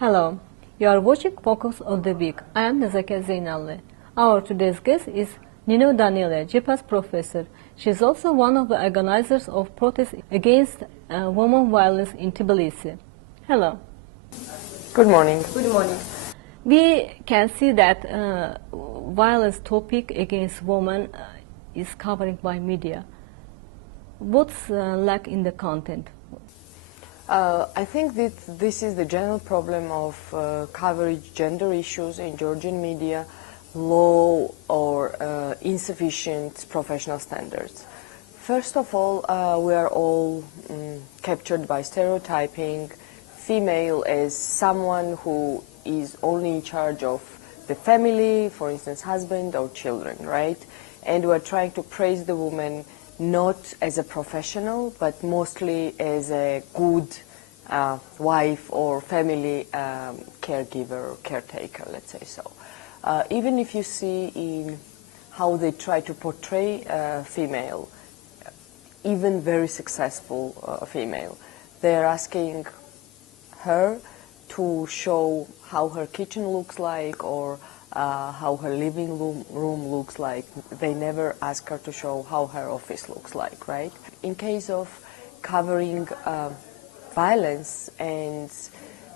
Hello, you are watching Focus of the Week. I am Newscafe Zeynalli. Our today's guest is Nino Danelia, GIPA's professor. She is also one of the organizers of protests against women violence in Tbilisi. Hello. Good morning. Good morning. We can see that violence topic against women is covered by media. What's lack in the content? I think that this is the general problem of coverage gender issues in Georgian media, low or insufficient professional standards. First of all, we are all captured by stereotyping female as someone who is only in charge of the family, for instance, husband or children, right? And we're trying to praise the woman not as a professional, but mostly as a good wife or family caregiver or caretaker, let's say so. Even if you see in how they try to portray a female, even very successful female, they're asking her to show how her kitchen looks like or how her living room looks like. They never ask her to show how her office looks like, right? In case of covering violence, and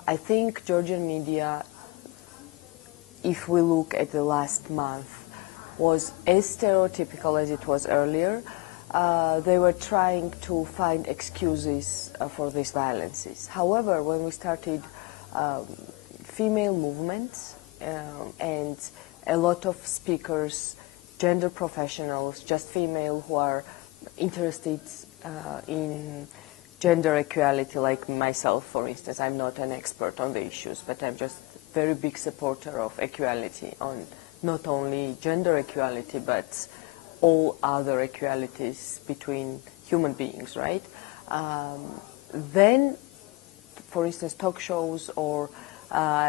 I think Georgian media, if we look at the last month, was as stereotypical as it was earlier. They were trying to find excuses for these violences. However, when we started female movements, and a lot of speakers, gender professionals, just female who are interested in gender equality, like myself, for instance. I'm not an expert on the issues, but I'm just a very big supporter of equality, on not only gender equality, but all other equalities between human beings, right? Then, for instance, talk shows or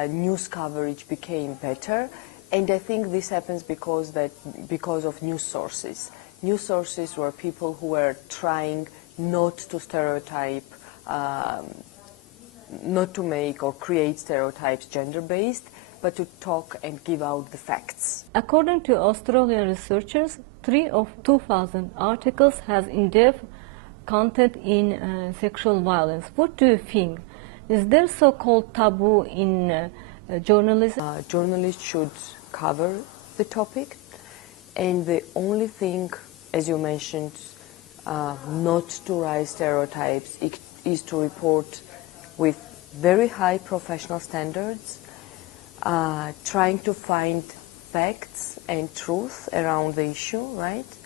news coverage became better, and I think this happens because of news sources. News sources were people who were trying not to stereotype, not to make or create stereotypes gender-based, but to talk and give out the facts. According to Australian researchers, 3 of 2,000 articles has in-depth content in sexual violence. What do you think? Is there so-called taboo in journalism? Journalists should cover the topic, and the only thing, as you mentioned, not to raise stereotypes is to report with very high professional standards, trying to find facts and truth around the issue, right?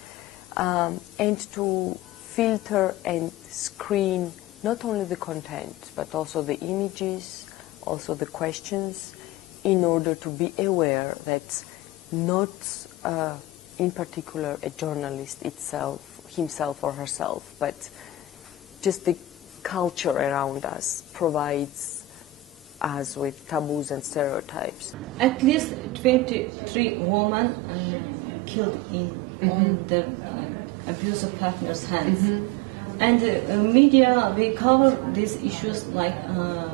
And to filter and screen not only the content, but also the images, also the questions, in order to be aware that not in particular a journalist himself or herself, but just the culture around us provides us with taboos and stereotypes. At least 23 women killed on their abusive partner's hands. And media, we cover these issues like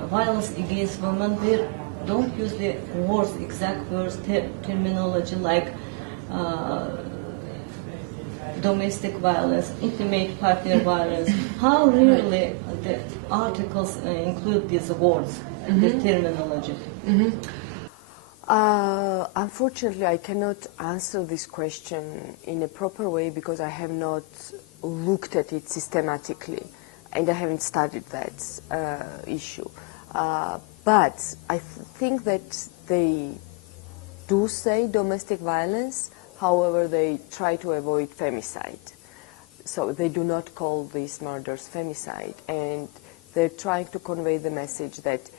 violence against women. They don't use the words, exact words, terminology like domestic violence, intimate partner violence. How really the articles include these words, the terminology? Unfortunately, I cannot answer this question in a proper way because I have not looked at it systematically, and I haven't studied that issue. But I think that they do say domestic violence, however, they try to avoid femicide. So they do not call these murders femicide, and they're trying to convey the message that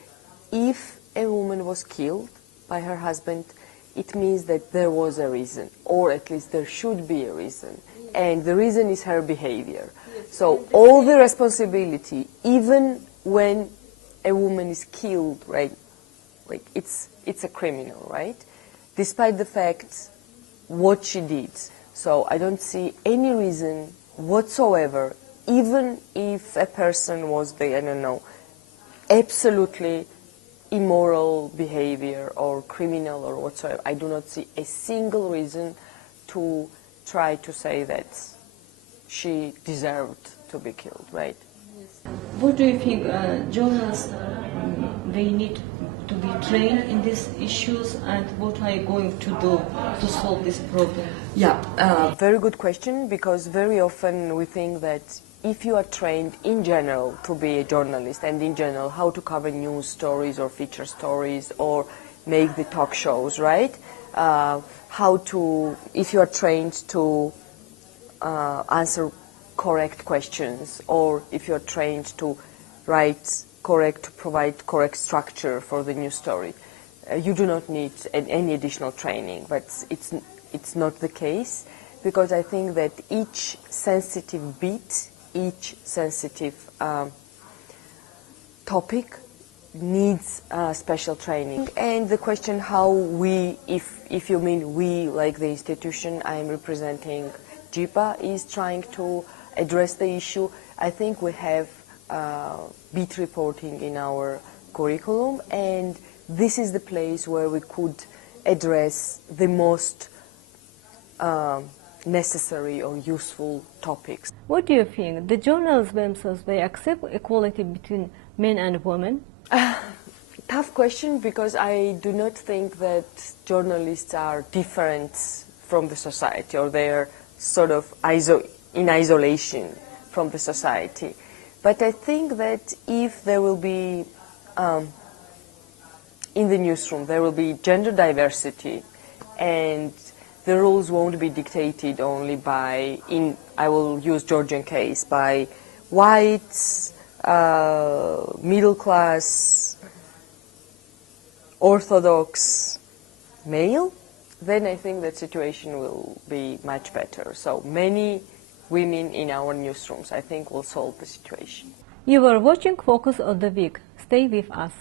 if a woman was killed by her husband, it means that there was a reason, or at least there should be a reason. And the reason is her behavior. So all the responsibility, even when a woman is killed, right, like it's a criminal, right? Despite the fact what she did. So I don't see any reason whatsoever, even if a person was, I don't know, absolutely immoral behavior or criminal or whatsoever. I do not see a single reason to try to say that she deserved to be killed, right? What do you think journalists, they need to be trained in these issues, and what are you going to do to solve this problem? Yeah, very good question, because very often we think that if you are trained in general to be a journalist and in general how to cover news stories or feature stories or make the talk shows, right? If you are trained to answer correct questions, or if you're trained to provide correct structure for the news story, you do not need any additional training. But it's not the case, because I think that each sensitive beat, each sensitive topic needs special training. And the question how we, if you mean we, like the institution I am representing, GIPA, is trying to address the issue, I think we have beat reporting in our curriculum, and this is the place where we could address the most necessary or useful topics. What do you think? The journalists themselves, they accept equality between men and women? Tough question, because I do not think that journalists are different from the society, or they are sort of in isolation from the society. But I think that if there will be, in the newsroom, there will be gender diversity, and the rules won't be dictated only by, I will use Georgian case, by whites, middle class, orthodox male, then I think that situation will be much better. So many women in our newsrooms, I think, will solve the situation. You are watching Focus on the Week. Stay with us.